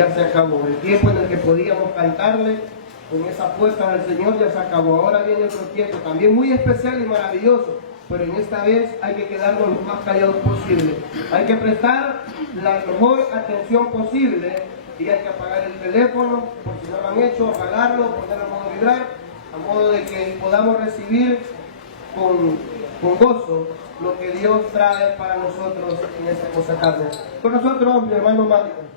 Ya se acabó. El tiempo en el que podíamos cantarle con esas puertas al Señor ya se acabó. Ahora viene otro tiempo también muy especial y maravilloso, pero en esta vez hay que quedarnos lo más callados posible. Hay que prestar la mejor atención posible y hay que apagar el teléfono, por si no lo han hecho, apagarlo, ponerlo en modo vibrar, a modo de que podamos recibir con gozo lo que Dios trae para nosotros en esta cosa tarde. Con nosotros, mi hermano Mario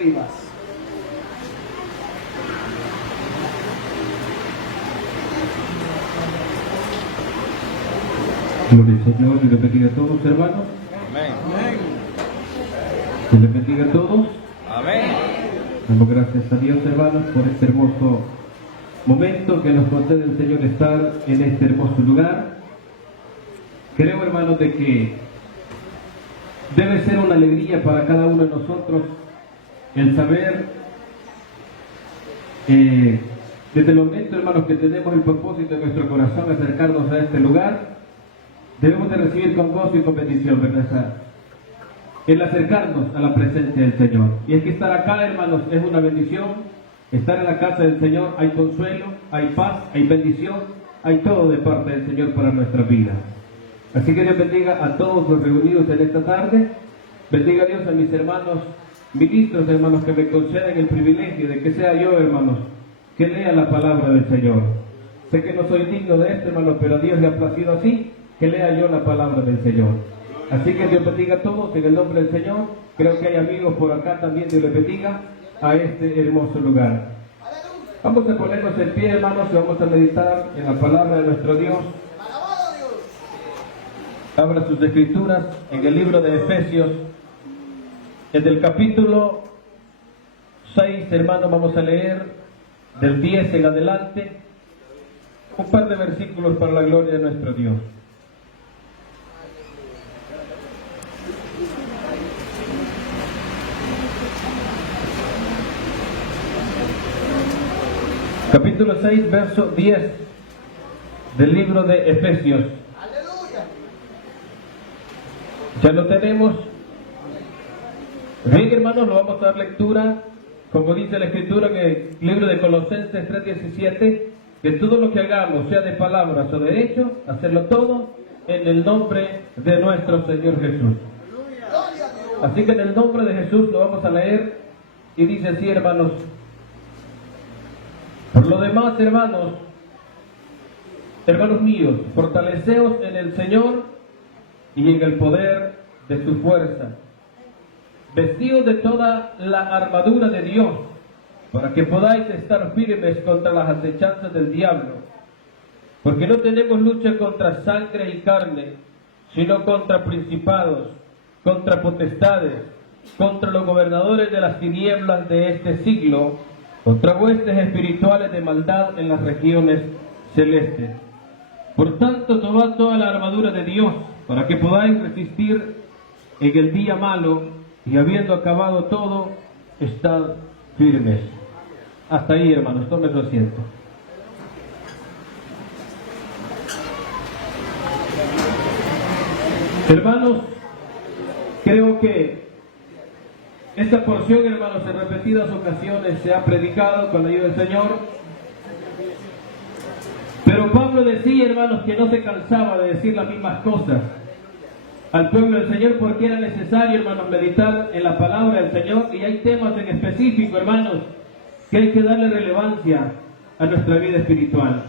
Rivas. Gloria al Señor, que le bendiga a todos, hermanos. Amén. Que le bendiga a todos. Amén. Damos gracias a Dios, hermanos, por este hermoso momento que nos concede el Señor estar en este hermoso lugar. Creo, hermanos, de que debe ser una alegría para cada uno de nosotros el saber, desde el momento, hermanos, que tenemos el propósito de nuestro corazón acercarnos a este lugar, debemos de recibir con gozo y con bendición, ¿verdad? El acercarnos a la presencia del Señor. Y es que estar acá, hermanos, es una bendición. Estar en la casa del Señor hay consuelo, hay paz, hay bendición, hay todo de parte del Señor para nuestra vida. Así que Dios bendiga a todos los reunidos en esta tarde. Bendiga a Dios a mis hermanos ministros, hermanos, que me conceden el privilegio de que sea yo, hermanos, que lea la palabra del Señor. Sé que no soy digno de esto, hermanos, pero a Dios le ha placido así, que lea yo la palabra del Señor. Así que Dios bendiga a todos en el nombre del Señor. Creo que hay amigos por acá también, Dios les bendiga a este hermoso lugar. Vamos a ponernos en pie, hermanos, y vamos a meditar en la palabra de nuestro Dios. Abra sus escrituras en el libro de Efesios, en el capítulo 6, hermanos, vamos a leer del 10 en adelante, un par de versículos para la gloria de nuestro Dios. Capítulo 6, verso 10 del libro de Efesios. Ya lo tenemos. Bien, hermanos, lo vamos a dar lectura, como dice la Escritura en el libro de Colosenses 3:17, que todo lo que hagamos, sea de palabras o de hechos, hacerlo todo en el nombre de nuestro Señor Jesús. Así que en el nombre de Jesús lo vamos a leer y dice así, hermanos: por lo demás, hermanos míos, fortaleceos en el Señor y en el poder de su fuerza. Vestidos de toda la armadura de Dios, para que podáis estar firmes contra las acechanzas del diablo. Porque no tenemos lucha contra sangre y carne, sino contra principados, contra potestades, contra los gobernadores de las tinieblas de este siglo, contra huestes espirituales de maldad en las regiones celestes. Por tanto, tomad toda la armadura de Dios, para que podáis resistir en el día malo, y habiendo acabado todo, estad firmes. Hasta ahí, hermanos, tomen su asiento. Hermanos, creo que esta porción, hermanos, en repetidas ocasiones se ha predicado con la ayuda del Señor. Pero Pablo decía, hermanos, que no se cansaba de decir las mismas cosas al pueblo del Señor, porque era necesario, hermanos, meditar en la palabra del Señor. Y hay temas en específico, hermanos, que hay que darle relevancia a nuestra vida espiritual.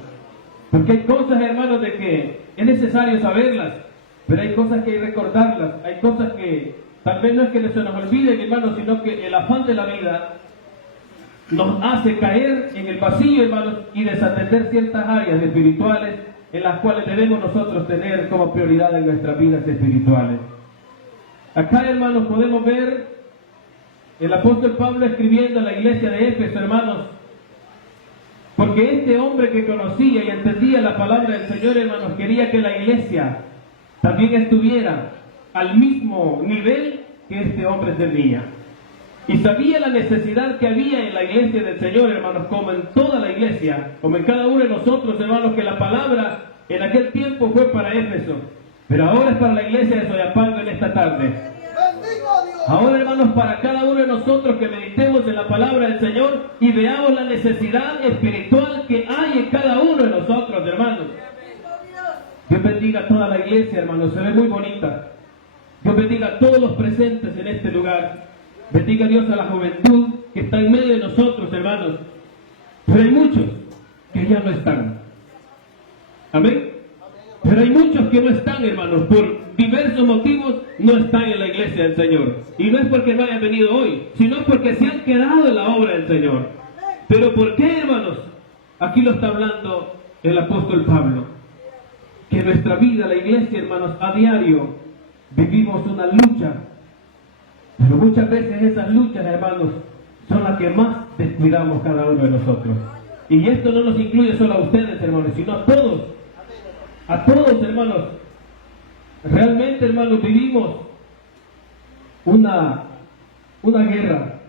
Porque hay cosas, hermanos, de que es necesario saberlas, pero hay cosas que hay que recordarlas. Hay cosas que tal vez no es que se nos olviden, hermanos, sino que el afán de la vida nos hace caer en el vacío, hermanos, y desatender ciertas áreas espirituales en las cuales debemos nosotros tener como prioridad en nuestras vidas espirituales. Acá, hermanos, podemos ver el apóstol Pablo escribiendo a la iglesia de Éfeso, hermanos, porque este hombre que conocía y entendía la palabra del Señor, hermanos, quería que la iglesia también estuviera al mismo nivel que este hombre tenía. Y sabía la necesidad que había en la iglesia del Señor, hermanos, como en toda la iglesia, como en cada uno de nosotros, hermanos, que la palabra en aquel tiempo fue para Éfeso, pero ahora es para la iglesia de Soyapango en esta tarde. ¡Bendigo a Dios! Ahora, hermanos, para cada uno de nosotros que meditemos en la palabra del Señor y veamos la necesidad espiritual que hay en cada uno de nosotros, hermanos. Dios bendiga a toda la iglesia, hermanos, se ve muy bonita. Dios bendiga a todos los presentes en este lugar. Bendiga a Dios a la juventud que está en medio de nosotros, hermanos. Pero hay muchos que ya no están. Amén. Pero hay muchos que no están, hermanos, por diversos motivos no están en la iglesia del Señor. Y no es porque no hayan venido hoy, sino porque se han quedado en la obra del Señor. ¿Pero por qué, hermanos? Aquí lo está hablando el apóstol Pablo. Que en nuestra vida, la iglesia, hermanos, a diario vivimos una lucha. Pero muchas veces esas luchas, hermanos, son las que más descuidamos cada uno de nosotros. Y esto no nos incluye solo a ustedes, hermanos, sino a todos. A todos, hermanos. Realmente, hermanos, vivimos una guerra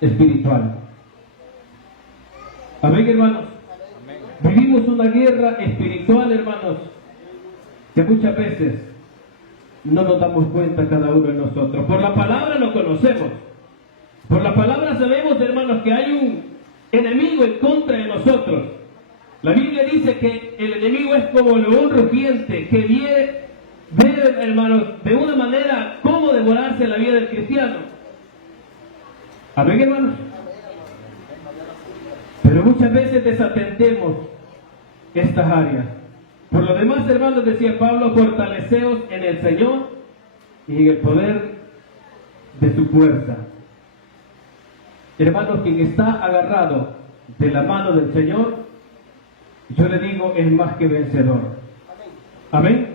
espiritual. Amén, hermanos. Vivimos una guerra espiritual, hermanos, que muchas veces no nos damos cuenta cada uno de nosotros. Por la palabra lo conocemos. Por la palabra sabemos, hermanos, que hay un enemigo en contra de nosotros. La Biblia dice que el enemigo es como león rugiente que ve, hermanos, de una manera cómo devorarse la vida del cristiano. Amén, hermanos. Pero muchas veces desatendemos estas áreas. Por lo demás, hermanos, decía Pablo, fortaleceos en el Señor y en el poder de su fuerza. Hermanos, quien está agarrado de la mano del Señor, yo le digo, es más que vencedor. Amén.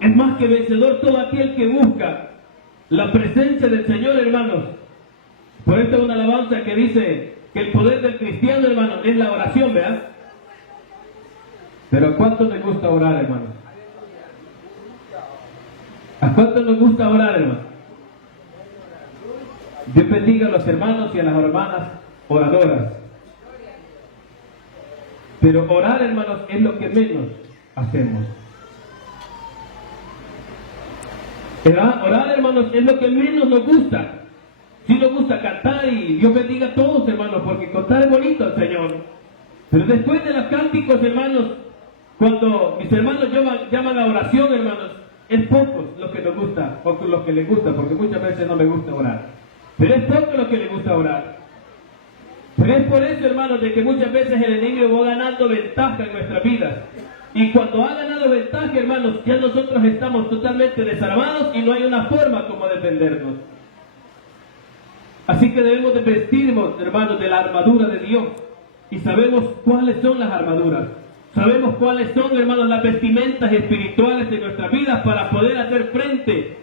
Es más que vencedor todo aquel que busca la presencia del Señor, hermanos. Por esto es una alabanza que dice que el poder del cristiano, hermanos, es la oración, ¿verdad? Pero ¿a cuánto les gusta orar, hermanos? ¿A cuánto nos gusta orar, hermanos? Dios bendiga a los hermanos y a las hermanas oradoras. Pero orar, hermanos, es lo que menos hacemos. Orar, hermanos, es lo que menos nos gusta. Sí nos gusta cantar y Dios bendiga a todos, hermanos, porque cantar es bonito al Señor. Pero después de los cánticos, hermanos, cuando mis hermanos llaman a oración, hermanos, es pocos los que nos gusta, o los que les gusta, porque muchas veces no me gusta orar. Pero es poco lo que les gusta orar. Pero es por eso, hermanos, de que muchas veces el enemigo va ganando ventaja en nuestras vidas. Y cuando ha ganado ventaja, hermanos, ya nosotros estamos totalmente desarmados y no hay una forma como defendernos. Así que debemos de vestirnos, hermanos, de la armadura de Dios. Y sabemos cuáles son las armaduras. Sabemos cuáles son, hermanos, las vestimentas espirituales de nuestras vidas para poder hacer frente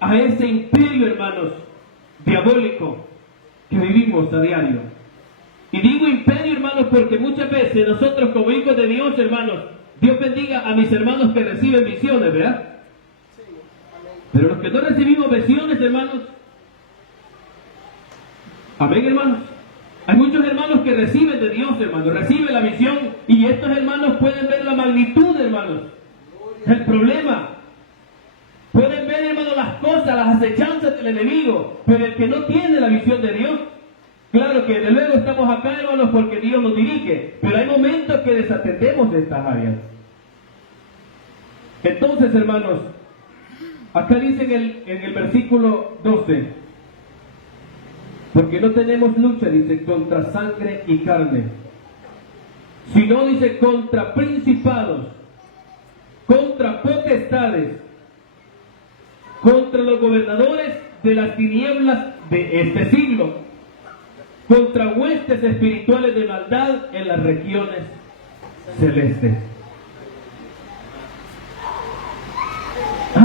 a ese imperio, hermanos, diabólico que vivimos a diario. Y digo imperio, hermanos, porque muchas veces nosotros como hijos de Dios, hermanos, Dios bendiga a mis hermanos que reciben visiones, ¿verdad? Pero los que no recibimos visiones, hermanos, amén, hermanos. Hay muchos hermanos que reciben de Dios, hermanos, reciben la visión y estos hermanos pueden ver la magnitud, hermanos, el problema. Pueden ver, hermanos, las cosas, las acechanzas del enemigo, pero el que no tiene la visión de Dios, claro que de luego estamos acá, hermanos, porque Dios nos dirige, pero hay momentos que desatendemos de estas áreas. Entonces, hermanos, acá dice en el versículo 12, porque no tenemos lucha, dice, contra sangre y carne, sino, dice, contra principados, contra potestades, contra los gobernadores de las tinieblas de este siglo, contra huestes espirituales de maldad en las regiones celestes.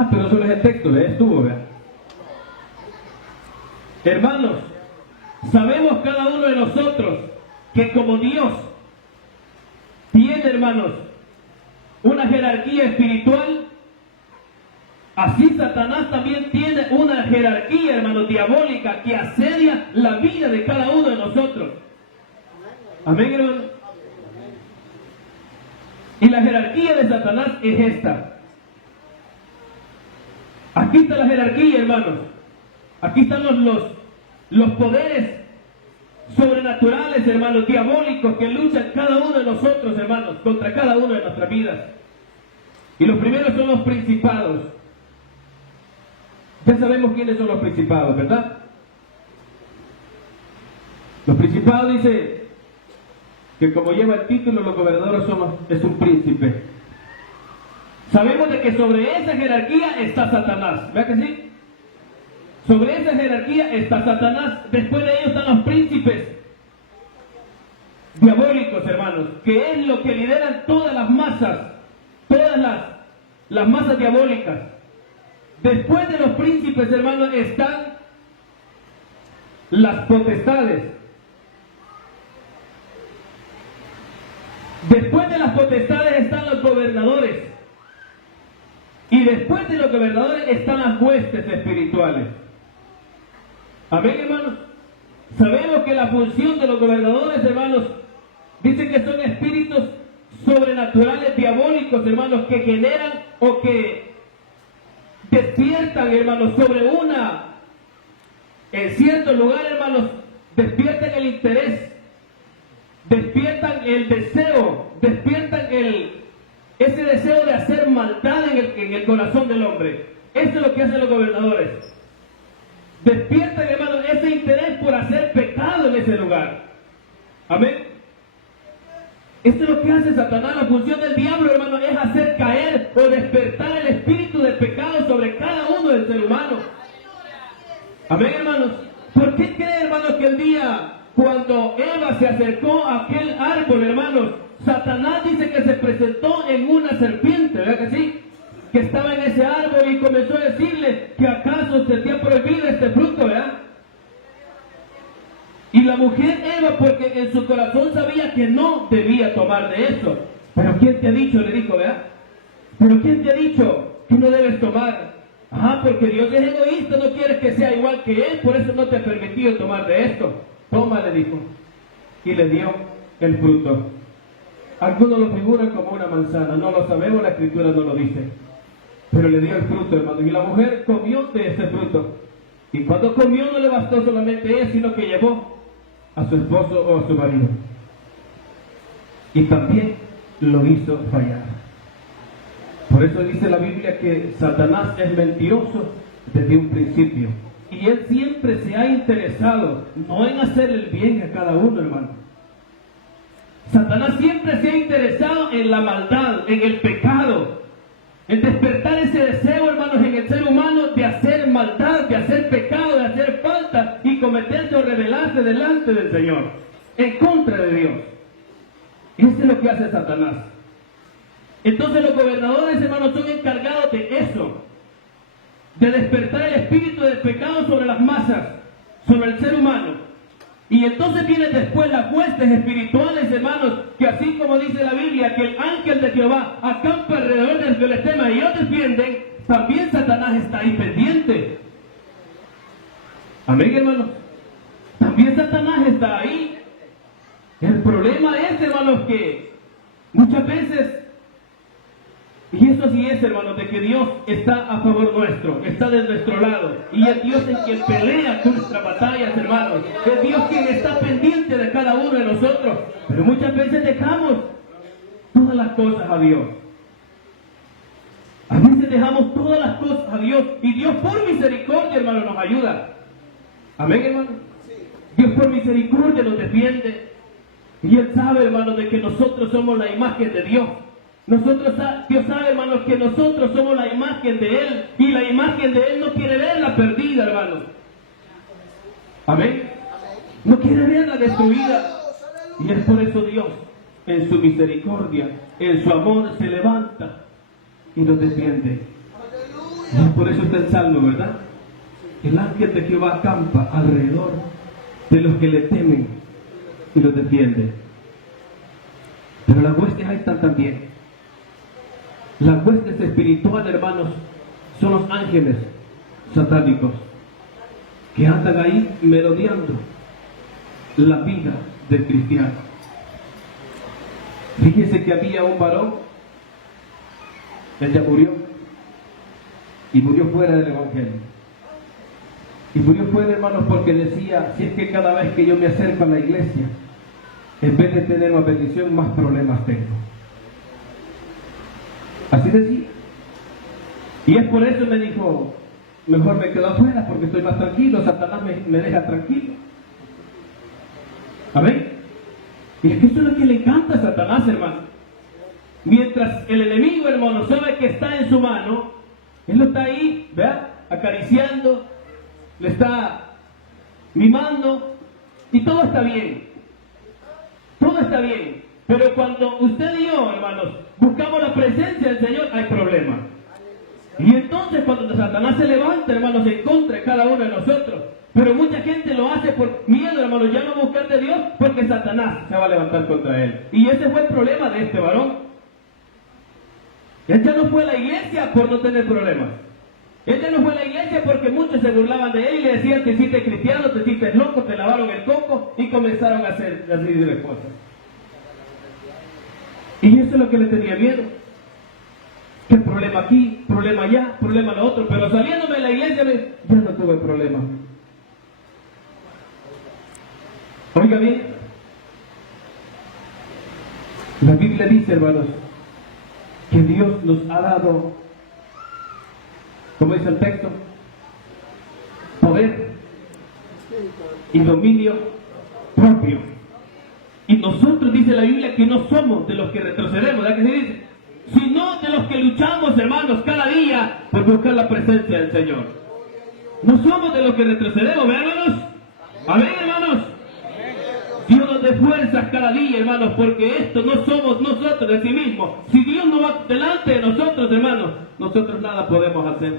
Pero eso no es el texto, estuvo, ¿verdad? Hermanos, sabemos cada uno de nosotros que como Dios tiene, hermanos, una jerarquía espiritual, así Satanás también tiene una jerarquía, hermanos, diabólica que asedia la vida de cada uno de nosotros. Amén, hermanos. Y la jerarquía de Satanás es esta. Aquí está la jerarquía, hermanos. Aquí están los poderes sobrenaturales, hermanos, diabólicos, que luchan cada uno de nosotros, hermanos, contra cada uno de nuestras vidas. Y los primeros son los principados. Ya sabemos quiénes son los principados, ¿verdad? Los principados dice que, como lleva el título, los gobernadores es un príncipe. Sabemos de que sobre esa jerarquía está Satanás, ¿verdad que sí? Sobre esa jerarquía está Satanás. Después de ellos están los príncipes diabólicos, hermanos, que es lo que lideran todas las masas, todas las masas diabólicas. Después de los príncipes, hermanos, están las potestades. Después de las potestades están los gobernadores. Y después de los gobernadores están las huestes espirituales. Amén, hermanos. Sabemos que la función de los gobernadores, hermanos, dice que son espíritus sobrenaturales, diabólicos, hermanos, que generan o que despiertan, hermanos, sobre en cierto lugar, hermanos, despiertan el interés, despiertan el deseo, despiertan ese deseo de hacer maldad en el corazón del hombre. Eso es lo que hacen los gobernadores. Despiertan, hermanos, ese interés por hacer pecado en ese lugar. Amén. Esto es lo que hace Satanás. La función del diablo, hermanos, es hacer caer o despertar el espíritu del pecado sobre cada uno del ser humano. Amén, hermanos. ¿Por qué creen, hermanos, que el día cuando Eva se acercó a aquel árbol, hermanos, Satanás dice que se presentó en una serpiente, ¿verdad que sí? Que estaba en ese árbol y comenzó a decirle que acaso se te ha prohibido este fruto, ¿verdad? Y la mujer Eva, porque en su corazón sabía que no debía tomar de eso. Pero ¿quién te ha dicho? Le dijo, ¿verdad? Pero ¿quién te ha dicho que no debes tomar? Porque Dios es egoísta, no quieres que sea igual que Él, por eso no te ha permitido tomar de esto. Toma, le dijo. Y le dio el fruto. Algunos lo figuran como una manzana, no lo sabemos, la escritura no lo dice. Pero le dio el fruto, hermano. Y la mujer comió de ese fruto. Y cuando comió no le bastó solamente ella, sino que llevó a su esposo o a su marido. Y también lo hizo fallar. Por eso dice la Biblia que Satanás es mentiroso desde un principio. Y él siempre se ha interesado, no en hacer el bien a cada uno, hermano. Satanás siempre se ha interesado en la maldad, en el pecado, en despertar ese deseo, hermanos, en el ser humano de hacer maldad, de hacer pecado, de hacer falta y cometerse o rebelarse delante del Señor, en contra de Dios. Eso es lo que hace Satanás. Entonces los gobernadores, hermanos, son encargados de eso, de despertar el espíritu del pecado sobre las masas, sobre el ser humano. Y entonces vienen después las huestes espirituales, hermanos, que así como dice la Biblia, que el ángel de Jehová acampa alrededor del Filisteo y ellos defienden, también Satanás está ahí pendiente. Amén, hermanos. También Satanás está ahí. El problema es, hermanos, que muchas veces, y eso sí es, hermanos, de que Dios está a favor nuestro, está de nuestro lado, y es Dios en quien pelea nuestras batallas, hermanos. Es Dios quien está pendiente de cada uno de nosotros, pero muchas veces dejamos todas las cosas a Dios. A veces dejamos todas las cosas a Dios, y Dios por misericordia, hermanos, nos ayuda. Amén, hermanos. Dios por misericordia nos defiende, y Él sabe, hermanos, de que nosotros somos la imagen de Dios. Dios sabe, hermanos, que nosotros somos la imagen de Él, y la imagen de Él no quiere verla perdida, hermanos. Amén. No quiere verla destruida. Y es por eso Dios, en su misericordia, en su amor, se levanta y nos defiende. Y por eso está el Salmo, ¿verdad? El ángel de Jehová acampa alrededor de los que le temen y los defiende. Pero las huestes ahí están también. Las huestes espirituales, hermanos, son los ángeles satánicos que andan ahí merodeando la vida del cristiano. Fíjense que había un varón, él ya murió, y murió fuera del evangelio. Y murió fue, hermanos, porque decía, si es que cada vez que yo me acerco a la iglesia, en vez de tener una bendición, más problemas tengo. Así decía. Y es por eso me dijo, mejor me quedo afuera porque estoy más tranquilo, Satanás me deja tranquilo. Amén. Y es que eso es lo que le encanta a Satanás, hermano. Mientras el enemigo, hermano, sabe que está en su mano, él lo está ahí, ¿verdad? Acariciando, le está mimando, y todo está bien. Todo está bien. Pero cuando usted y yo, hermanos, buscamos la presencia del Señor, hay problemas. Y entonces cuando Satanás se levanta, hermanos, en contra de cada uno de nosotros. Pero mucha gente lo hace por miedo, hermanos, ya no buscar de Dios, porque Satanás se va a levantar contra él. Y ese fue el problema de este varón. Él ya no fue a la iglesia por no tener problemas. Él ya no fue a la iglesia porque muchos se burlaban de él y le decían, te hiciste cristiano, te hiciste loco, te lavaron el coco, y comenzaron a hacer así de cosas. Y eso es lo que le tenía miedo. Que problema aquí, problema allá, problema lo otro. Pero saliéndome de la iglesia, ya no tuve problema. Oiga bien, la Biblia dice, hermanos, que Dios nos ha dado, como dice el texto, poder y dominio propio. Y nosotros, dice la Biblia, que no somos de los que retrocedemos, ¿verdad que se dice? Sino de los que luchamos, hermanos, cada día por buscar la presencia del Señor. No somos de los que retrocedemos, ¿verdad, hermanos? Amén, hermanos. Dios nos dé fuerzas cada día, hermanos, porque esto no somos nosotros de sí mismos. Si Dios no va delante de nosotros, hermanos, nosotros nada podemos hacer.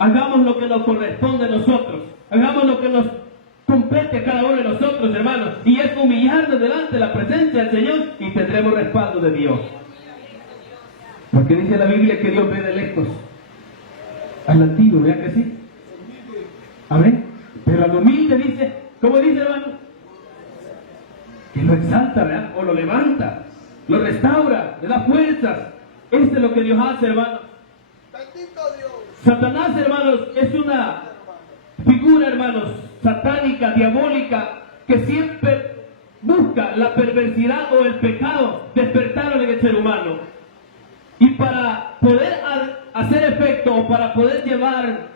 Hagamos lo que nos corresponde a nosotros. Hagamos lo que nos compete a cada uno de nosotros, hermanos. Y es humillarnos delante de la presencia del Señor y tendremos respaldo de Dios. Porque dice la Biblia que Dios ve de lejos al antiguo, ¿verdad que sí? Amén. Pero al humilde dice, ¿cómo dice, hermano? Que lo exalta, ¿verdad? O lo levanta, lo restaura, le da fuerzas. Eso es lo que Dios hace, hermano. Bendito Dios. Satanás, hermanos, es una figura, hermanos, satánica, diabólica, que siempre busca la perversidad o el pecado despertarlo en el ser humano. Y para poder hacer efecto o para poder llevar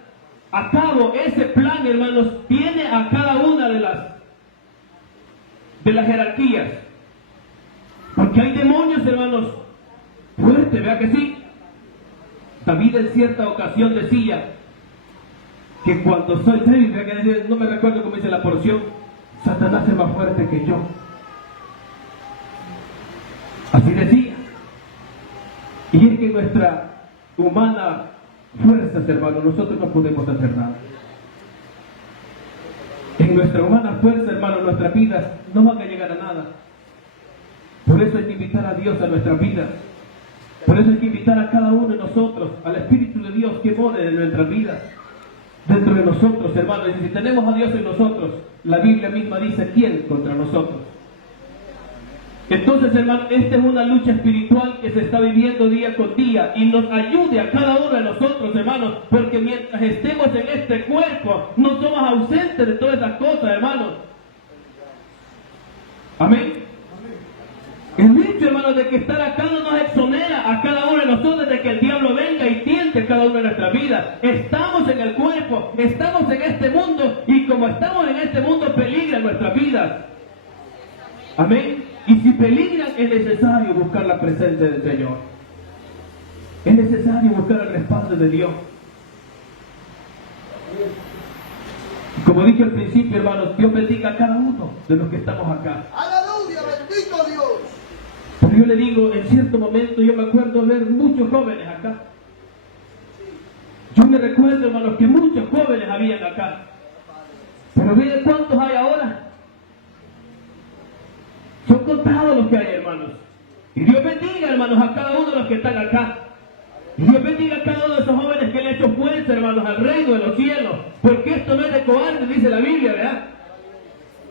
a cabo ese plan, hermanos, tiene a cada una de las jerarquías. Porque hay demonios, hermanos, fuertes, ¿verdad que sí? David en cierta ocasión decía que cuando soy débil, ¿verdad que decía? No me recuerdo cómo dice la porción, Satanás es más fuerte que yo. Así decía. Y es que nuestra humana fuerzas, hermanos, nosotros no podemos hacer nada. En nuestra humana fuerza, hermanos, nuestras vidas no van a llegar a nada. Por eso hay que invitar a Dios a nuestras vidas. Por eso hay que invitar a cada uno de nosotros, al Espíritu de Dios que more en nuestras vidas. Dentro de nosotros, hermanos, y si tenemos a Dios en nosotros, la Biblia misma dice, ¿quién contra nosotros? Entonces, hermanos, esta es una lucha espiritual que se está viviendo día con día y nos ayude a cada uno de nosotros, hermanos, porque mientras estemos en este cuerpo, no somos ausentes de todas esas cosas, hermanos. Amén. El hecho, hermanos, de que estar acá no nos exonera a cada uno de nosotros de que el diablo venga y tiente cada uno de nuestras vidas. Estamos en el cuerpo, estamos en este mundo y como estamos en este mundo peligran nuestras vidas. Amén. Y si peligran, es necesario buscar la presencia del Señor. Es necesario buscar el respaldo de Dios. Como dije al principio, hermanos, Dios bendiga a cada uno de los que estamos acá. Aleluya, bendito Dios. Pero yo le digo, en cierto momento yo me acuerdo ver muchos jóvenes acá. Yo me recuerdo, hermanos, que muchos jóvenes habían acá. Pero miren cuántos hay ahora. Son contados los que hay, hermanos. Y Dios bendiga, hermanos, a cada uno de los que están acá. Y Dios bendiga a cada uno de esos jóvenes que le ha hecho fuerza, hermanos, al reino de los cielos. Porque esto no es de cobarde, dice la Biblia, ¿verdad?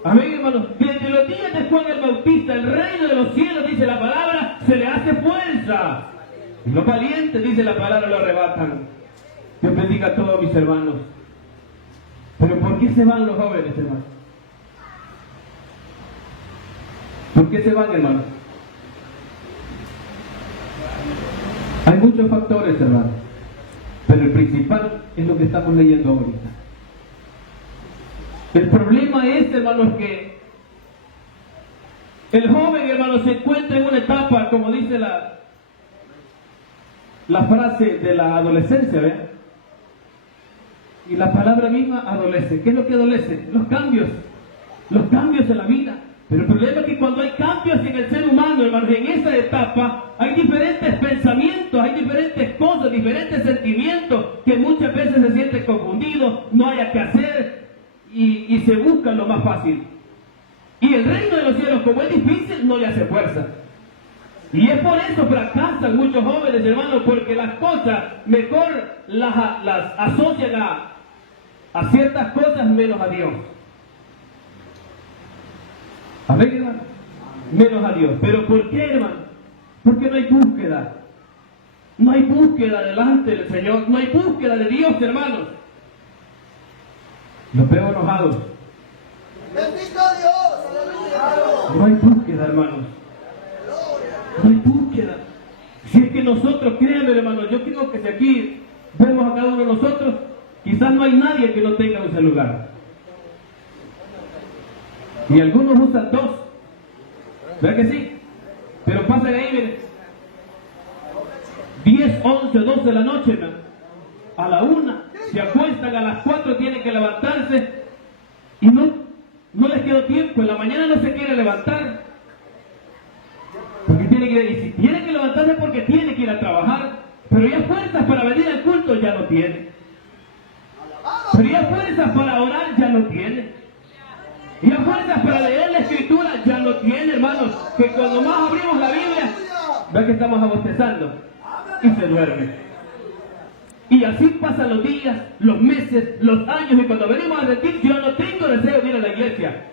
Amén, hermanos. Desde los días de Juan el Bautista, el reino de los cielos, dice la palabra, se le hace fuerza. Y los valientes, dice la palabra, lo arrebatan. Dios bendiga a todos mis hermanos. Pero ¿por qué se van los jóvenes, hermano? ¿Por qué se van, hermano? Hay muchos factores, hermano, pero el principal es lo que estamos leyendo ahorita. El problema es, hermanos, que el joven, hermano, se encuentra en una etapa, como dice la frase de la adolescencia, ¿ven? Y la palabra misma adolece. ¿Qué es lo que adolece? Los cambios en la vida. Pero el problema es que cuando hay cambios en el ser humano, hermanos, en esa etapa hay diferentes pensamientos, hay diferentes cosas, diferentes sentimientos que muchas veces se sienten confundidos, no haya que hacer y se busca lo más fácil. Y el reino de los cielos, como es difícil, no le hace fuerza. Y es por eso fracasan muchos jóvenes, hermanos, porque las cosas mejor las asocian a ciertas cosas menos a Dios. Amén, hermano. Menos a Dios. ¿Pero por qué, hermano? Porque no hay búsqueda. No hay búsqueda delante del Señor. No hay búsqueda de Dios, hermanos. Los veo enojados. ¡Bendito Dios! No hay búsqueda, hermanos. No hay búsqueda. Si es que nosotros, créanme, hermanos, yo creo que si aquí vemos a cada uno de nosotros, quizás no hay nadie que no tenga un celular. Y algunos usan dos. ¿Verdad que sí? Pero pasan ahí, miren, 10, 11, 12 de la noche, hermano. A la 1 se acuestan, a las 4 tienen que levantarse y no les quedó tiempo. En la mañana no se quiere levantar porque tiene que, y si tiene que levantarse porque tiene que ir a trabajar, pero ya fuerzas para venir al culto ya no tiene. Pero ya fuerzas para orar ya no tiene. Y a fuerzas para leer la escritura ya no tiene, hermanos, que cuando más abrimos la Biblia, ve que estamos abostezando y se duerme. Y así pasan los días, los meses, los años, y cuando venimos a sentir, yo no tengo deseo de ir a la iglesia,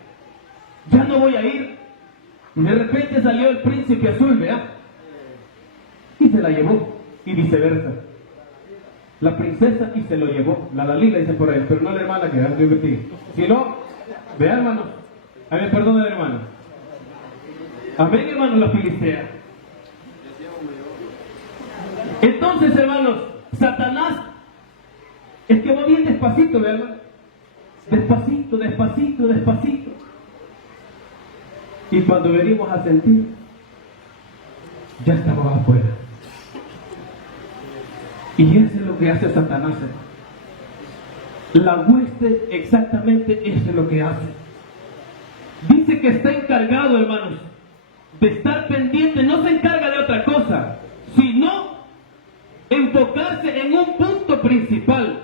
ya no voy a ir. Y de repente salió el príncipe azul, ¿verdad? Y se la llevó, y viceversa. La princesa y se lo llevó. La Dalila dice por ahí, pero no la hermana que da divertido. Si no, vea, hermano, a mí perdona el hermano. Amén, hermano, la filistea. Entonces, hermanos, Satanás es que va bien despacito, ¿verdad? Despacito, despacito, despacito. Y cuando venimos a sentir, ya estamos afuera. Y eso es lo que hace Satanás, hermano. La hueste exactamente eso es lo que hace. Dice que está encargado, hermanos, de estar pendiente. No se encarga de otra cosa, sino enfocarse en un punto principal.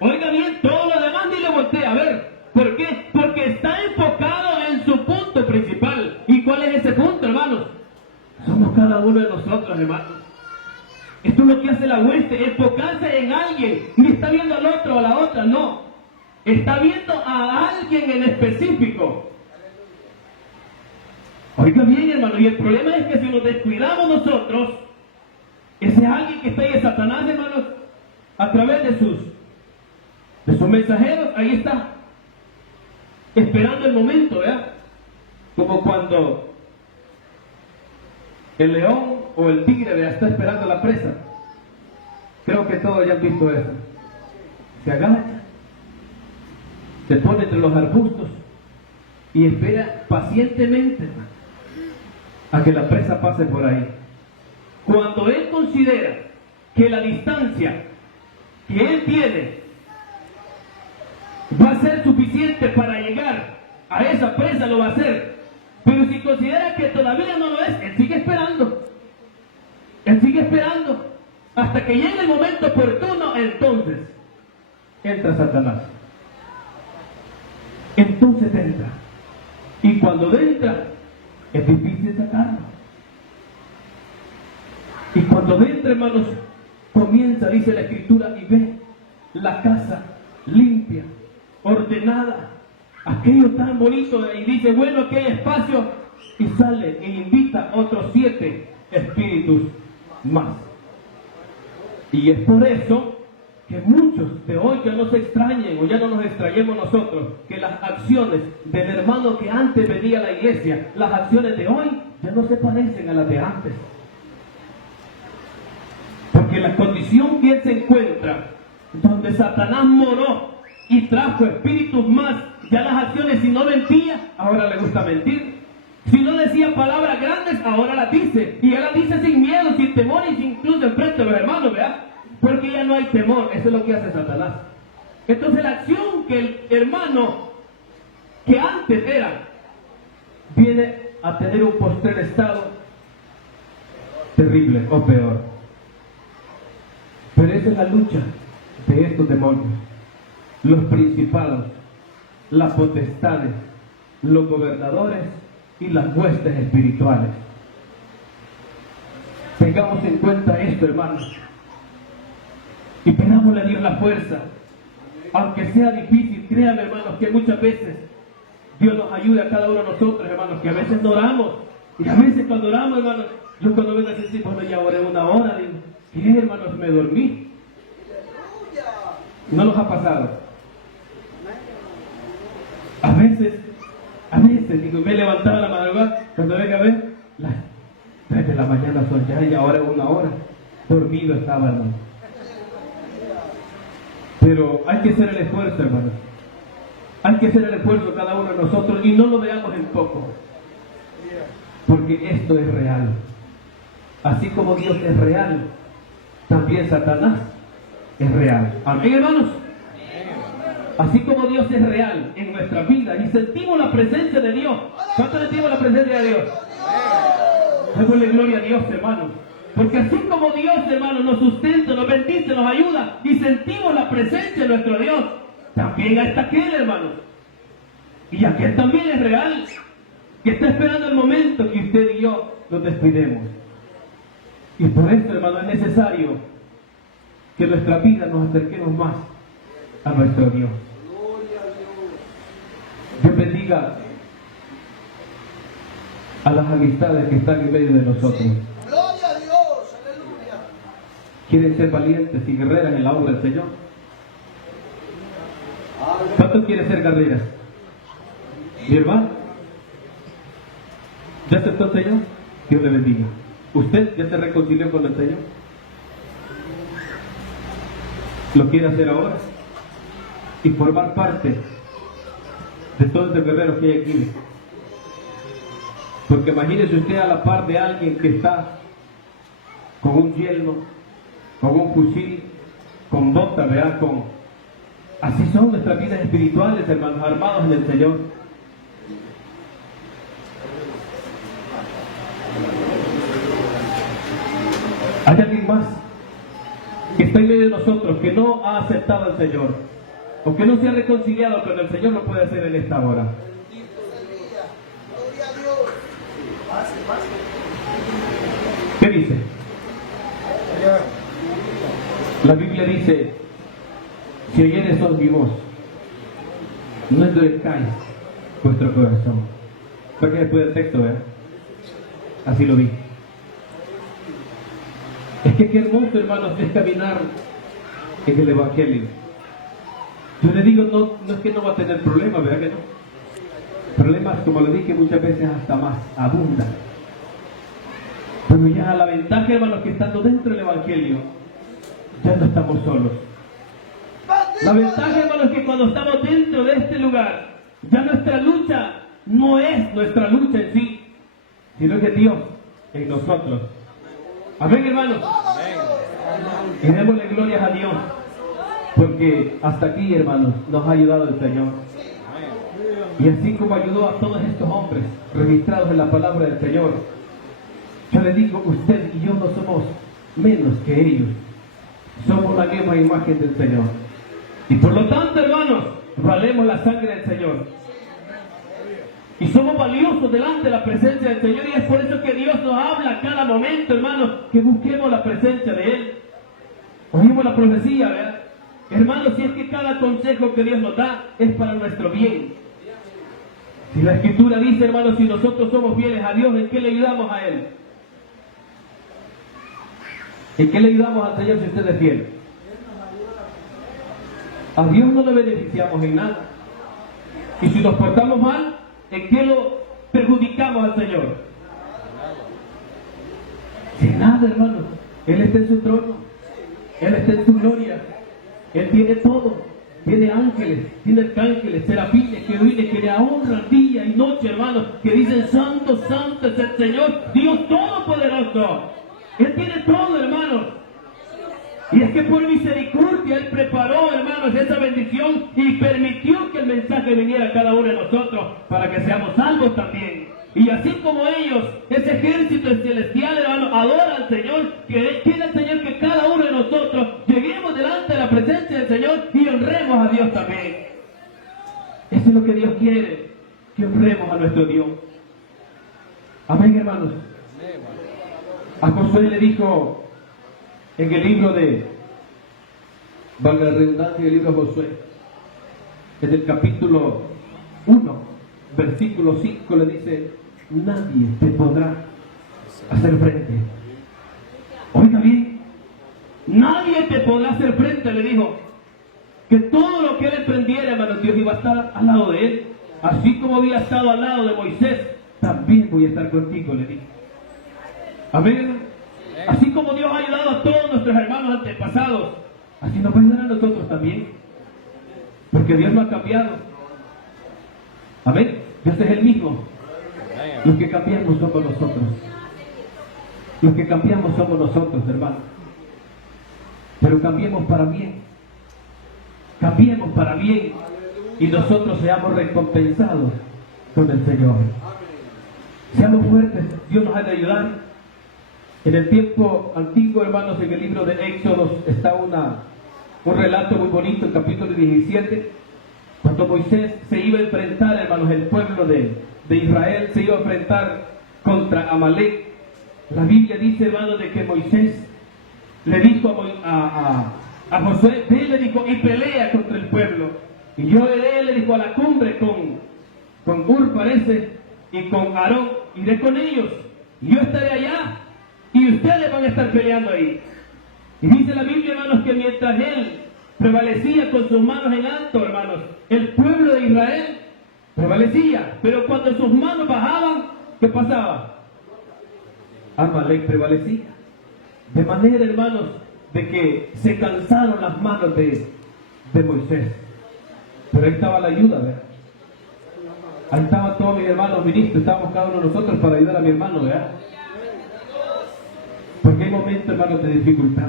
Oiga bien, todo lo demás ni le voltea a ver. ¿Por qué? Porque está enfocado en su punto principal. ¿Y cuál es ese punto, hermanos? Somos cada uno de nosotros, hermanos. Esto es lo que hace la hueste, enfocarse en alguien. Ni está viendo al otro o a la otra, no. Está viendo a alguien en específico. Oiga bien, hermano, y el problema es que si nos descuidamos nosotros, ese alguien que está ahí es Satanás, hermanos, a través de sus mensajeros, ahí está, esperando el momento, ¿verdad? Como cuando el león o el tigre, ¿verdad?, está esperando la presa. Creo que todos ya han visto eso. Se agacha, se pone entre los arbustos y espera pacientemente, hermano, a que la presa pase por ahí. Cuando él considera que la distancia que él tiene va a ser suficiente para llegar a esa presa, lo va a hacer. Pero si considera que todavía no lo es, él sigue esperando. Él sigue esperando hasta que llegue el momento oportuno. Entonces entra Satanás. Entonces entra. Y cuando entra, es difícil sacarlo. Y cuando entra, hermanos, comienza, dice la Escritura, y ve la casa limpia, ordenada, aquello tan bonito, y dice, bueno, aquí hay espacio, y sale e invita a otros 7 espíritus más. Y es por eso que muchos de hoy ya no se extrañen o ya no nos extrañemos nosotros, que las acciones del hermano que antes venía a la iglesia, las acciones de hoy ya no se parecen a las de antes. Porque la condición que él se encuentra, donde Satanás moró y trajo espíritus más, ya las acciones, si no mentía, ahora le gusta mentir. Si no decía palabras grandes, ahora las dice. Y él las dice sin miedo, sin temor y sin incluso enfrente de los hermanos, ¿verdad? Porque ya no hay temor. Eso es lo que hace Satanás. Entonces la acción que el hermano que antes era, viene a tener un postrer estado terrible o peor. Pero esa es la lucha de estos demonios. Los principados, las potestades, los gobernadores y las huestes espirituales. Tengamos en cuenta esto, hermanos, y pidámosle a Dios la fuerza. Aunque sea difícil, créanme, hermanos, que muchas veces Dios nos ayuda a cada uno de nosotros, hermanos, que a veces no oramos, y a veces cuando oramos, hermanos, yo cuando vengo a decir, bueno, ya oré una hora, digo, ¿qué, hermanos? Me dormí. ¿No nos ha pasado? A veces, digo, me he levantado a la madrugada, cuando venga a ver, las 3 de la mañana son ya, y ahora es 1 hora. Dormido estaba, hermano. Pero hay que hacer el esfuerzo, hermano. Hay que hacer el esfuerzo cada uno de nosotros y no lo veamos en poco. Porque esto es real. Así como Dios es real, también Satanás es real. Amén, hermanos. Así como Dios es real en nuestra vida y sentimos la presencia de Dios. ¿Cuánto sentimos la presencia de Dios? Démosle gloria a Dios, hermanos. Porque así como Dios, hermanos, nos sustenta, nos bendice, nos ayuda y sentimos la presencia de nuestro Dios, también está aquel, hermanos. Y aquel también es real, que está esperando el momento que usted y yo nos despidemos. Y por esto, hermano, es necesario que en nuestra vida nos acerquemos más a nuestro Dios. Dios bendiga a las amistades que están en medio de nosotros. Gloria a Dios, aleluya. ¿Quieren ser valientes y guerreras en la obra del Señor? ¿Cuántos quieren ser guerreras? ¿Mi hermano? ¿Ya aceptó el Señor? Dios le bendiga. ¿Usted ya se reconcilió con el Señor? ¿Lo quiere hacer ahora? Y formar parte de todos los guerreros que hay aquí. Porque imagínese usted a la par de alguien que está con un yelmo, con un fusil, con botas, ¿verdad? Así son nuestras vidas espirituales, hermanos, armados en el Señor. ¿Hay alguien más que está en medio de nosotros que no ha aceptado al Señor o que no se ha reconciliado con el Señor? Lo puede hacer en esta hora. Gloria a Dios. ¿Qué dice? La Biblia dice: si oyeres mi voz, no endurezcáis vuestro corazón. Porque después del texto, ¿verdad? Así lo vi. Es que qué hermoso, hermanos, es caminar en el Evangelio. Yo le digo, no es que no va a tener problemas, ¿verdad que no? Problemas, como le dije muchas veces, hasta más abundan. Pero ya la ventaja, hermanos, que estando dentro del Evangelio, ya no estamos solos. La ventaja, hermanos, es que cuando estamos dentro de este lugar, ya nuestra lucha no es nuestra lucha en sí, sino que Dios en nosotros. Amén, hermanos. Y démosle glorias a Dios, porque hasta aquí, hermanos, nos ha ayudado el Señor. Y así como ayudó a todos estos hombres registrados en la palabra del Señor, yo le digo, usted y yo no somos menos que ellos. Somos la misma imagen del Señor. Y por lo tanto, hermanos, valemos la sangre del Señor. Y somos valiosos delante de la presencia del Señor. Y es por eso que Dios nos habla a cada momento, hermanos, que busquemos la presencia de Él. Oímos la profecía, ¿verdad? Hermanos, si es que cada consejo que Dios nos da es para nuestro bien. Si la Escritura dice, hermanos, si nosotros somos fieles a Dios, ¿en qué le ayudamos a Él? ¿En qué le ayudamos al Señor si usted es fiel? A Dios no le beneficiamos en nada. Y si nos portamos mal, ¿en qué lo perjudicamos al Señor? Sin nada, hermano. Él está en su trono. Él está en su gloria. Él tiene todo. Tiene ángeles, tiene arcángeles, serafines, querubines que le honran día y noche, hermanos, que dicen: santo, santo es el Señor, Dios Todopoderoso. Él tiene todo, hermanos. Y es que por misericordia Él preparó, hermanos, esa bendición y permitió que el mensaje viniera a cada uno de nosotros para que seamos salvos también. Y así como ellos, ese ejército celestial, hermanos, adora al Señor, quiere el Señor que cada uno de nosotros lleguemos delante de la presencia del Señor y honremos a Dios también. Eso es lo que Dios quiere, que honremos a nuestro Dios. Amén, hermanos. A Josué le dijo en el libro de, valga la redundancia, en el libro de Josué, en el capítulo 1, versículo 5, le dice: nadie te podrá hacer frente. Oiga bien, nadie te podrá hacer frente, le dijo. Que todo lo que él emprendiera, hermanos, Dios iba a estar al lado de él. Así como había estado al lado de Moisés, también voy a estar contigo, le dijo. Amén. Así como Dios ha ayudado a todos nuestros hermanos antepasados, así nos va a ayudar a nosotros también. Porque Dios no ha cambiado. Amén. Dios es el mismo. Los que cambiamos somos nosotros. Los que cambiamos somos nosotros, hermanos. Pero cambiemos para bien. Cambiemos para bien. Y nosotros seamos recompensados con el Señor. Seamos fuertes. Dios nos ha de ayudar. En el tiempo antiguo, hermanos, en el libro de Éxodos está un relato muy bonito, el capítulo 17. Cuando Moisés se iba a enfrentar, hermanos, el pueblo de Israel se iba a enfrentar contra Amalek. La Biblia dice, hermanos, de que Moisés le dijo a Josué: ve, le dijo, y pelea contra el pueblo. Y yo iré, le dijo, a la cumbre con Ur, parece, y con Aarón, iré con ellos. Y yo estaré allá, y ustedes van a estar peleando ahí. Y dice la Biblia, hermanos, que mientras él prevalecía con sus manos en alto, hermanos, el pueblo de Israel prevalecía. Pero cuando sus manos bajaban, ¿qué pasaba? Amalek prevalecía. De manera, hermanos, de que se cansaron las manos de Moisés. Pero ahí estaba la ayuda, ¿verdad? Ahí estaban todos mis hermanos ministros, estábamos cada uno de nosotros para ayudar a mi hermano, ¿verdad? Porque hay momentos, hermanos, de dificultad.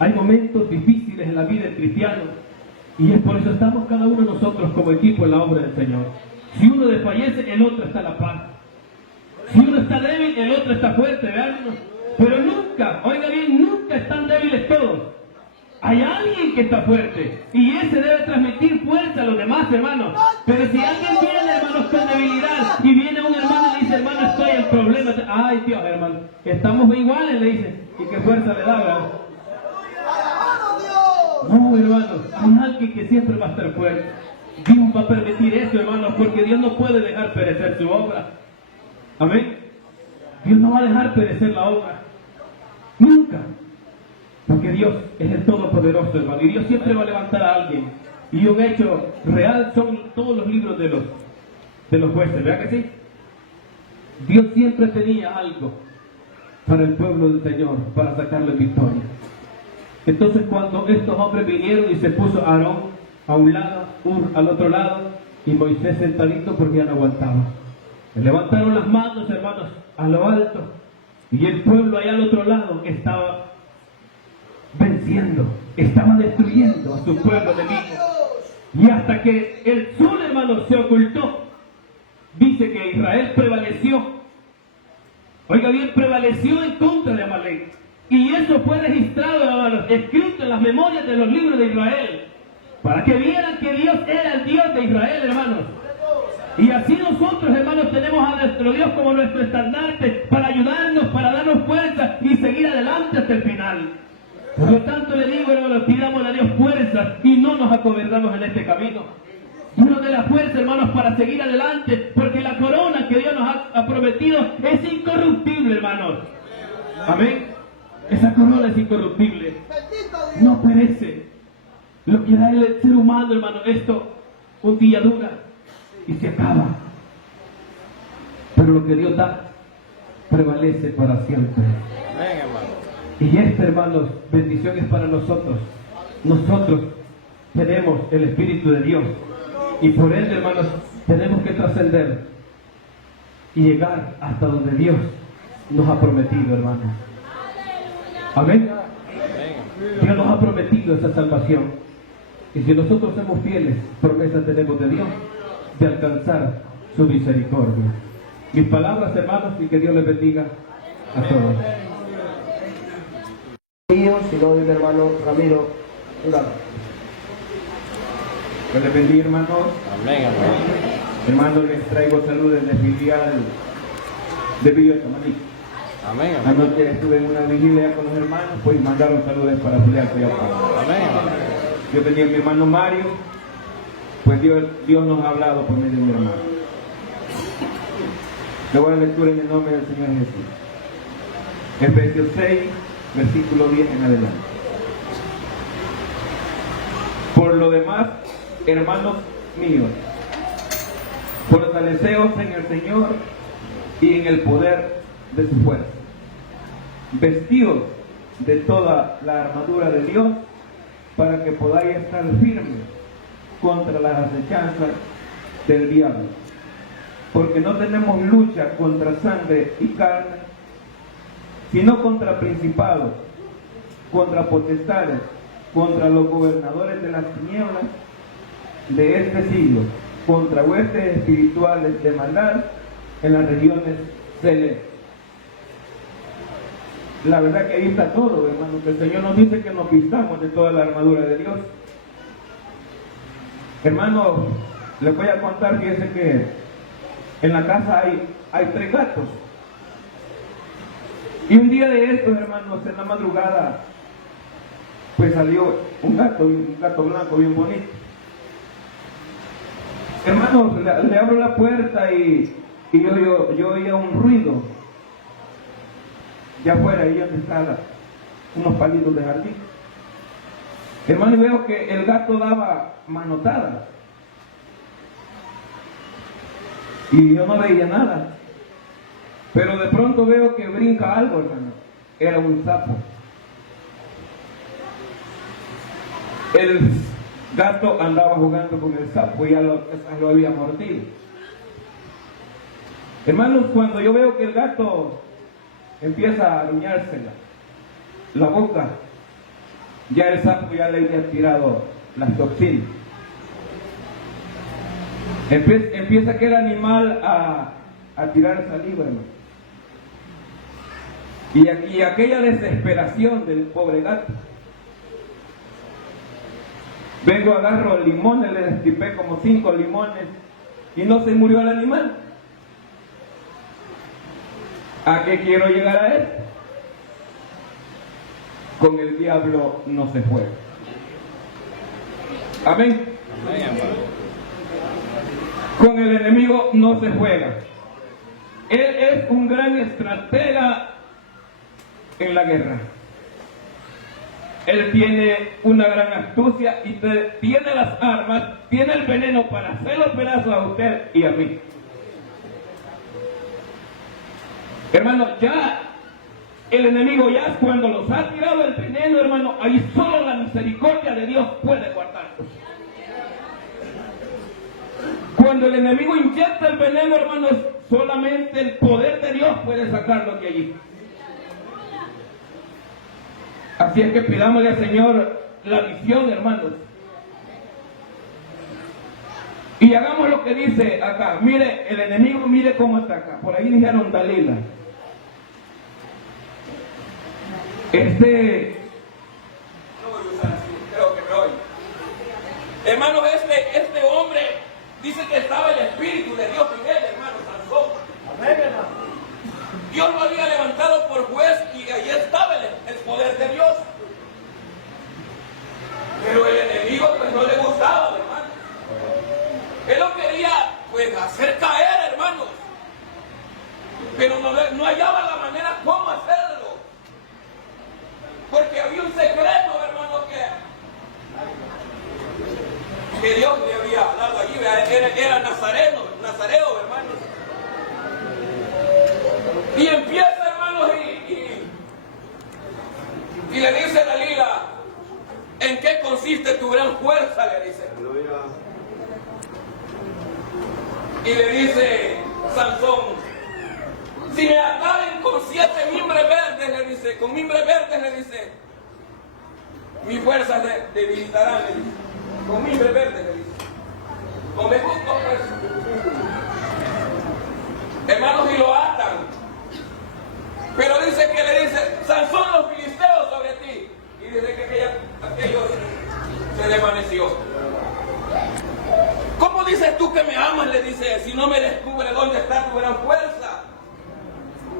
Hay momentos difíciles en la vida del cristiano. Y es por eso estamos cada uno de nosotros como equipo en la obra del Señor. Si uno desfallece, el otro está a la par. Si uno está débil, el otro está fuerte, ¿verdad? Pero nunca, oiga bien, nunca están débiles todos. Hay alguien que está fuerte. Y ese debe transmitir fuerza a los demás, hermanos. Pero si alguien viene, hermanos, con debilidad, y viene un hermano y le dice: hermano, estoy en problemas. Ay, Dios, hermano, estamos iguales, le dice. ¿Y qué fuerza le da, verdad? No, hermanos, hay alguien que siempre va a estar fuerte. Dios va a permitir eso, hermanos, porque Dios no puede dejar perecer su obra. Amén. Dios no va a dejar perecer la obra. Nunca. Porque Dios es el Todopoderoso, hermano. Y Dios siempre va a levantar a alguien. Y un hecho real son todos los libros de los jueces, ¿verdad que sí? Dios siempre tenía algo para el pueblo del Señor, para sacarlo en victoria. Entonces, cuando estos hombres vinieron y se puso Aarón a un lado, Ur al otro lado, y Moisés sentadito porque ya no aguantaba. Levantaron las manos, hermanos, a lo alto, y el pueblo allá al otro lado estaba venciendo, estaba destruyendo a su pueblo enemigo. Y hasta que el sol, hermanos, se ocultó, dice que Israel prevaleció. Oiga bien, prevaleció en contra de Amalek. Y eso fue registrado, hermanos, escrito en las memorias de los libros de Israel, para que vieran que Dios era el Dios de Israel, hermanos. Y así nosotros, hermanos, tenemos a nuestro Dios como nuestro estandarte para ayudarnos, para darnos fuerza y seguir adelante hasta el final. Por lo tanto, le digo, hermanos, pidamos a Dios fuerza y no nos acobardemos en este camino. Dios nos dé la fuerza, hermanos, para seguir adelante, porque la corona que Dios nos ha prometido es incorruptible, hermanos. Amén. Esa corona es incorruptible. No perece. Lo que da el ser humano, hermano, esto un día dura y se acaba. Pero lo que Dios da prevalece para siempre. Y esta, hermanos, bendición es para nosotros. Nosotros tenemos el Espíritu de Dios. Y por ende, hermanos, tenemos que trascender y llegar hasta donde Dios nos ha prometido, hermanos. Amén. Dios nos ha prometido esa salvación. Y si nosotros somos fieles, promesa tenemos de Dios de alcanzar su misericordia. Mis palabras, hermanos, y que Dios les bendiga a todos. Si no, mi hermano Ramiro, Dios les bendiga, hermanos. Amén, amén. Hermanos, les traigo saludos de filial de Villa Chamaní. Amén, amén. Anoche estuve en una vigilia con los hermanos, pues mandaron saludos para filial Coyapán. Amén, amén. Yo tenía a mi hermano Mario, pues Dios nos ha hablado por medio de mi hermano. Le voy a dar lectura en el nombre del Señor Jesús. Efesios 6, versículo 10 en adelante. Por lo demás, hermanos míos, fortaleceos en el Señor y en el poder de su fuerza. Vestíos de toda la armadura de Dios para que podáis estar firmes contra las acechanzas del diablo. Porque no tenemos lucha contra sangre y carne, sino contra principados, contra potestades, contra los gobernadores de las tinieblas de este siglo, contra huestes espirituales de maldad en las regiones celestes. La verdad que ahí está todo, hermano, que el Señor nos dice que nos vistamos de toda la armadura de Dios. Hermano, les voy a contar, fíjense que en la casa hay 3 gatos. Y un día de estos, hermanos, en la madrugada, pues salió un gato blanco bien bonito. Hermanos, le abro la puerta y yo oía un ruido. Ya afuera, ahí donde están unos palitos de jardín. Hermano, y veo que el gato daba manotadas. Y yo no veía nada. Pero de pronto veo que brinca algo, hermano. Era un sapo. El gato andaba jugando con el sapo y ya lo había mordido. Hermanos, cuando yo veo que el gato empieza a aruñarse la boca, ya el sapo ya le había tirado las toxinas. Empieza aquel animal a tirar saliva, hermano. Y aquella desesperación del pobre gato. Vengo, agarro limones, le destipé como 5 limones y no se murió el animal. ¿A qué quiero llegar a él? Con el diablo no se juega. Amén. Amén, hermano. Con el enemigo no se juega. Él es un gran estratega en la guerra. Él tiene una gran astucia y tiene las armas, tiene el veneno para hacer los pedazos a usted y a mí. Hermano, ya el enemigo, ya cuando los ha tirado el veneno, hermano, ahí solo la misericordia de Dios puede guardarlos. Cuando el enemigo inyecta el veneno, hermanos, solamente el poder de Dios puede sacarlo de allí. Así es que pidámosle al Señor la visión, hermanos. Y hagamos lo que dice acá. Mire, el enemigo, mire cómo está acá. Por ahí dijeron Dalila. No voy a usar así, creo que me oye. Hermanos, este hombre dice que estaba el Espíritu de Dios en él, hermano Sansón. Amén, hermano. Dios lo había levantado por juez y ahí estaba el poder de Dios. Pero el enemigo pues no le gustaba, hermano. Él lo quería pues hacer caer, hermanos. Pero no hallaba la manera cómo hacerlo. Porque había un secreto, hermano, que Dios le había dado allí, era nazareo, hermanos. Y empieza, hermanos, y le dice Dalila, ¿en qué consiste tu gran fuerza? Le dice. Y le dice Sansón, si me ataren con 7 mimbres verdes, le dice, con mimbres verdes, le dice, mis fuerzas debilitarán, le dice. Con mimbres verdes, le dice. Con me gusto, pues. Hermanos, y lo atan. Pero dice que le dice, Sansón, los filisteos sobre ti. Y dice que aquello se desvaneció. ¿Cómo dices tú que me amas? Le dice, si no me descubre dónde está tu gran fuerza.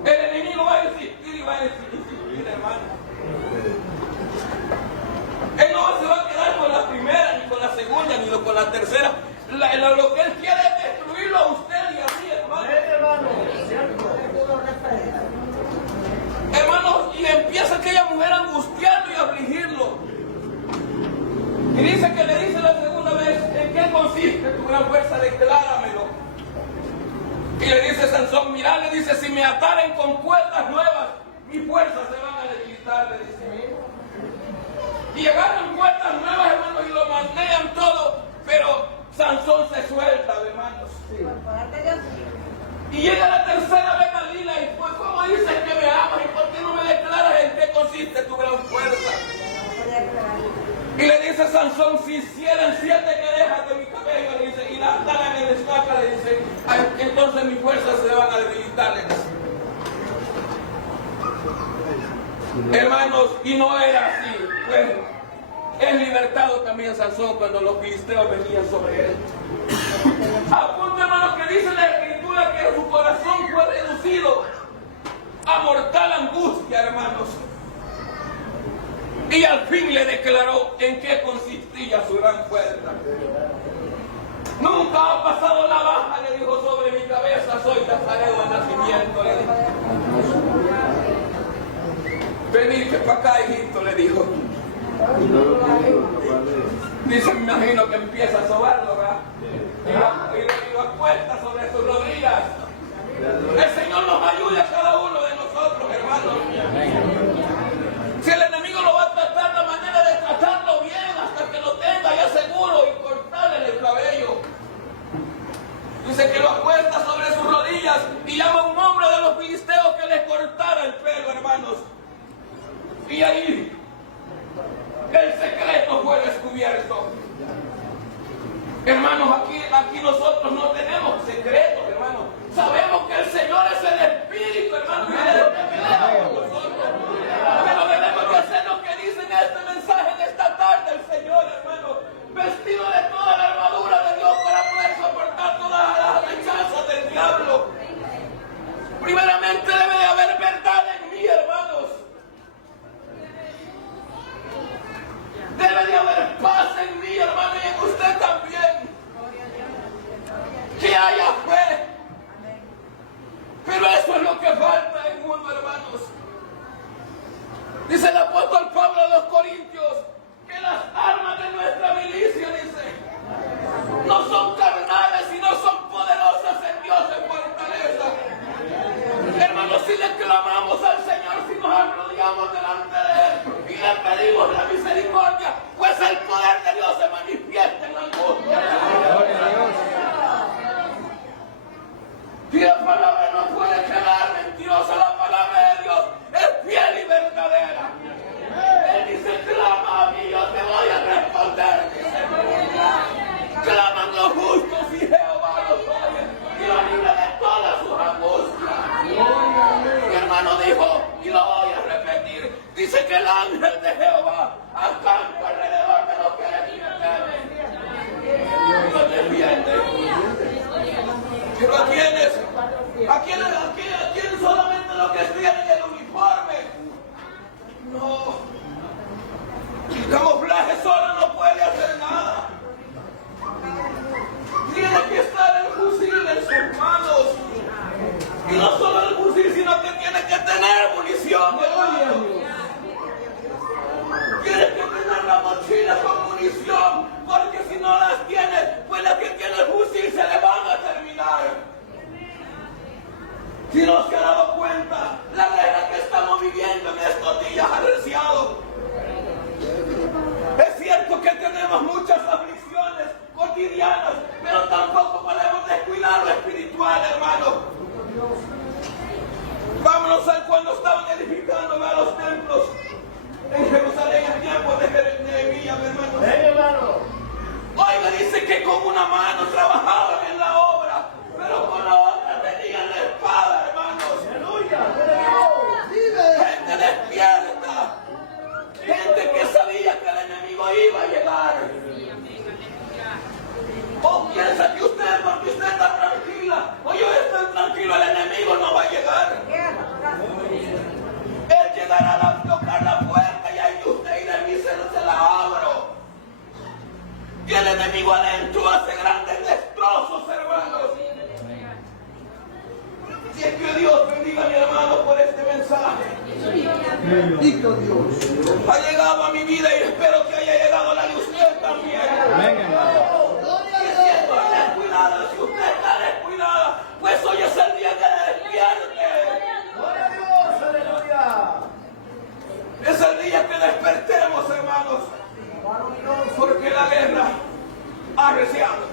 El enemigo va a insistir y va a insistir, hermano. Él no se va a quedar con la primera, ni con la segunda, ni con la tercera. Lo que él quiere es destruirlo a usted y a mí, hermano. Hermanos, y empieza aquella mujer a angustiarlo y a afligirlo. Y dice que le dice la segunda vez, ¿en qué consiste tu gran fuerza? Decláramelo. Y le dice Sansón, mirá, le dice, si me ataren con cuerdas nuevas, mis fuerzas se van a debilitar, le dice. Y agarran cuerdas nuevas, hermanos, y lo manejan todo, pero Sansón se suelta, hermanos. Y llega la tercera vez Dalila y pues, ¿cómo dices que me amas? ¿Y por qué no me declaras en qué consiste tu gran fuerza? Y le dice Sansón, si hicieran 7 querejas de mi cabello, le dice, y la ataran en estaca, le dice, entonces mis fuerzas se van a debilitar, le dice. Hermanos, y no era así, pues es libertado también Sansón cuando los filisteos venían sobre él. A punto, hermanos, que dice la Escritura que su corazón fue reducido a mortal angustia, hermanos. Y al fin le declaró en qué consistía su gran fuerza. Nunca ha pasado la baja, le dijo, sobre mi cabeza, soy nazareo de nacimiento, le dijo. Venite para acá, hijito, le dijo. Dice, me imagino que empieza a sobarlo, ¿verdad? Y lo acuesta sobre sus rodillas. El Señor nos ayude a cada uno de nosotros, hermanos. Si el enemigo lo va a tratar, la manera de tratarlo bien hasta que lo tenga ya seguro y cortarle el cabello. Dice que lo acuesta sobre sus rodillas y llama a un hombre de los filisteos que le cortara el pelo, hermanos. Y ahí el secreto fue descubierto. Hermanos, aquí nosotros no tenemos secretos, hermanos. Sabemos que el Señor es el Espíritu, hermanos, y Él es el que pelea por nosotros. Pero debemos de hacer lo que dice en este mensaje en esta tarde el Señor, hermanos. Vestido de toda la armadura de Dios para poder soportar todas las amenazas del diablo. Primeramente debe de haber verdad en mí, hermanos. Debe de haber paz en mí, hermano, y en usted también. Que haya fe. Pero eso es lo que falta en el mundo, hermanos. Dice el apóstol Pablo a los Corintios que las armas de nuestra milicia, dice, no son carnales, sino son poderosas en Dios en fortaleza. Hermanos, si le clamamos al Señor, si nos arrodillamos delante de Él y le pedimos la misericordia, pues el poder de Dios se manifiesta en la angustia. Y la palabra no puede quedar mentirosa, la palabra de Dios es fiel y verdadera. Él dice, clama a mí, yo te voy a responder. Dice, claman los justos y Jehová los oye y los libre de todas sus angustias. Mi hermano dijo, y lo voy a repetir, dice que el ángel de Jehová acampa alrededor de los que le temen. Los defiende. Pero ¿a quién solamente los que tienen el uniforme? No. El camuflaje solo no puede hacer nada. Tiene que estar el fusil en sus manos. Y no solo el fusil, sino que tiene que tener munición, hermano. Tiene que tener la mochila con munición, porque si no las tiene, Si no se ha dado cuenta, la guerra que estamos viviendo en estos días arreciados. Es cierto que tenemos muchas aflicciones cotidianas, pero tampoco podemos descuidar lo espiritual, hermano. Vámonos a cuando estaban edificando los templos en Jerusalén en tiempo de Nehemías, hermano. Oiga, dice que con una mano trabajaban en la obra, pero con la otra tenían la espada, hermanos. Gente despierta, gente que sabía que el enemigo iba a llegar. O piensa que usted, porque usted está tranquila, o yo estoy tranquilo, el enemigo no va a llegar. Él llegará a tocar la puerta y ahí usted y de mí se la abro. Y el enemigo adentro hace grandes destrozos, hermanos. Y es que Dios bendiga a mi hermano por este mensaje. Bendito Dios. Ha llegado a mi vida y espero que haya llegado a la de usted también. Amén, hermano. Y si estoy descuidada, si usted está descuidada, pues hoy es el día que le despierte. Gloria a Dios, aleluya. Es el día que despertemos, hermanos. Porque la guerra ha arreciado.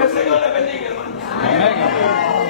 El Señor le bendiga, hermanos. Amén, hermano.